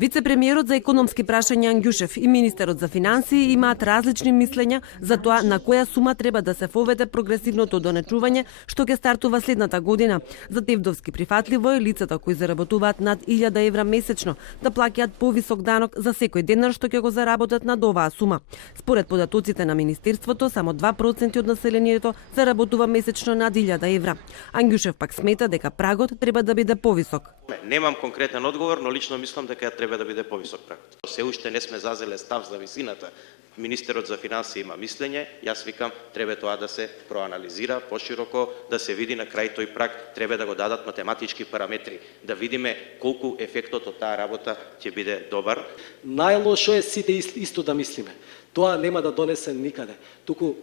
Вице-премиерот за економски прашања Ангјушев и министерот за финансии имаат различни мислења за тоа на која сума треба да се воведе прогресивното донечување што ќе стартува следната година. За Тевдовски прифатливо е лицата кои заработуваат над 1000 евра месечно да плаќаат повисок данок за секој денар што ќе го заработат над оваа сума. Според податоците на министерството, само 2% од населението заработува месечно над 1000 евра. Ангјушев пак смета дека прагот треба да биде повисок. Немам конкретен одговор, но лично мислам дека треба да биде повисок праг. Се уште не сме зазеле став за висината. Министерот за финансии има мислење, јас викам треба тоа да се проанализира пошироко, да се види на крај тој праг, треба да го дадат математички параметри, да видиме колку ефектот од таа работа ќе биде добар. Најлошо е сите исто да мислиме. Тоа нема да донесе никаде. Туку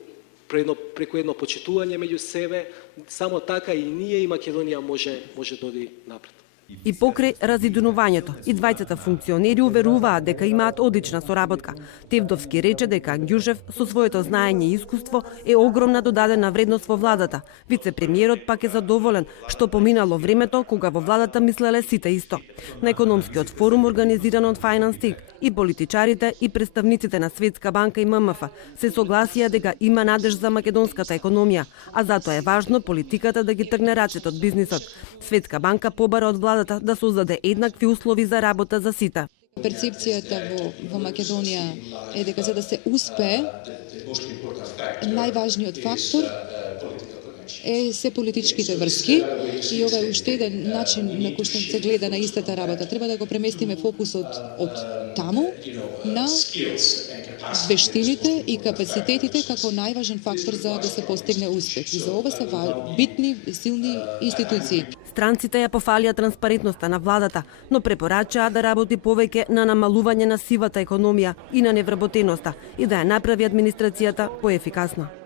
преку едно почитување меѓу себе, само така и ние и Македонија може да оди напред. И покрај разидонувањето, и двајцата функционери уверуваат дека имаат одлична соработка. Тевдовски рече дека Ангјушев со своето знаење и искуство е огромна додадена вредност во владата. Вице-премиерот пак е задоволен што поминало времето кога во владата мислеле сите исто. На економскиот форум организиран од Finance Tech и политичарите и представниците на Светска банка и ММФ се согласија дека има надеж за македонската економија, а затоа е важно политиката да ги тргне рацете од бизнисот. Светска банка побара од владата да создаде еднакви услови за работа за сите. Перцепцијата во Македонија е дека за да се успее, најважниот фактор е се политичките врски и ова е уште еден начин на кој што се гледа на истата работа. Треба да го преместиме фокусот од таму на вештините и капацитетите како најважен фактор за да се постигне успех. И за ова се битни, силни институции. Странците ја пофалија транспарентноста на владата, но препорачаа да работи повеќе на намалување на сивата економија и на невработеноста и да ја направи администрацијата поефикасна.